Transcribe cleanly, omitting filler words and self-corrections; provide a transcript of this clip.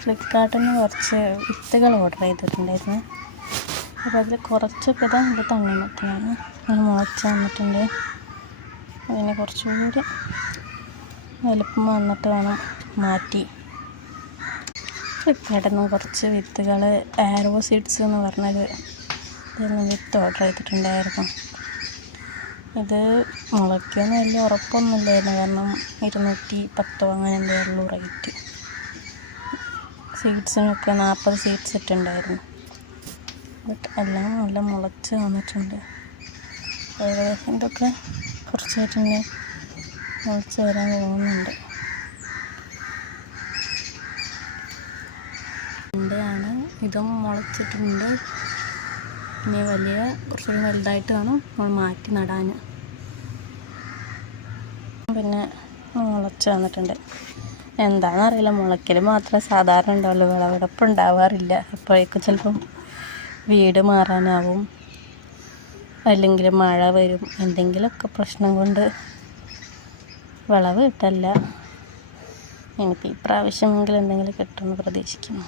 ഫ്ലിപ്കാർട്ടിൽ നിന്ന് കുറച്ച് വിത്തുകൾ ഓർഡർ ചെയ്തിട്ടുണ്ടായിരുന്നു. അപ്പോൾ അതിൽ കുറച്ചൊക്കെ ഇത് തണ്ണിമത്തനാണ്. അത് മുളച്ച് വന്നിട്ടുണ്ട്. അതിനെ കുറച്ചുകൂടി വലുപ്പം വന്നിട്ട് വേണം മാറ്റി. ഫ്ലിപ്കാർട്ടിൽ നിന്ന് കുറച്ച് വിത്തുകൾ ആരോ സീഡ്സ് എന്ന് പറഞ്ഞൊരു വിത്ത് ഓർഡർ ചെയ്തിട്ടുണ്ടായിരുന്നു. ഇത് മുളയ്ക്കുമെന്ന് വലിയ ഉറപ്പൊന്നുമില്ലായിരുന്നു. കാരണം 210 അങ്ങനെ എന്തെങ്കിലും റേറ്റ്. സീഡ്സിനൊക്കെ 40 സീഡ്സ് ഇട്ടുണ്ടായിരുന്നു. ബട്ട് എല്ലാം നല്ല മുളച്ച് വന്നിട്ടുണ്ട്. ഏകദേശം ഇതൊക്കെ കുറച്ചായിട്ടുണ്ട് മുളച്ച് വരാൻ പോകുന്നുണ്ട്. ആണ് ഇതും മുളച്ചിട്ടുണ്ട്. ഇനി കുറച്ചുകൂടി വലുതായിട്ട് വേണം നമ്മൾ മാറ്റി നടാൻ. പിന്നെ മുളച്ച് വന്നിട്ടുണ്ട്. എന്താണെന്നറിയില്ല, മുളയ്ക്കൽ മാത്രമേ സാധാരണ ഉണ്ടാവുള്ളൂ, വിളവെടുപ്പ് ഉണ്ടാവാറില്ല. അപ്പോഴേക്കും ചിലപ്പം വീട് മാറാനാവും, അല്ലെങ്കിൽ മഴ വരും, എന്തെങ്കിലുമൊക്കെ പ്രശ്നം കൊണ്ട് വിളവ് കിട്ടില്ല. എനിക്ക് ഈ പ്രാവശ്യമെങ്കിലും എന്തെങ്കിലും കിട്ടുമെന്ന് പ്രതീക്ഷിക്കുന്നു.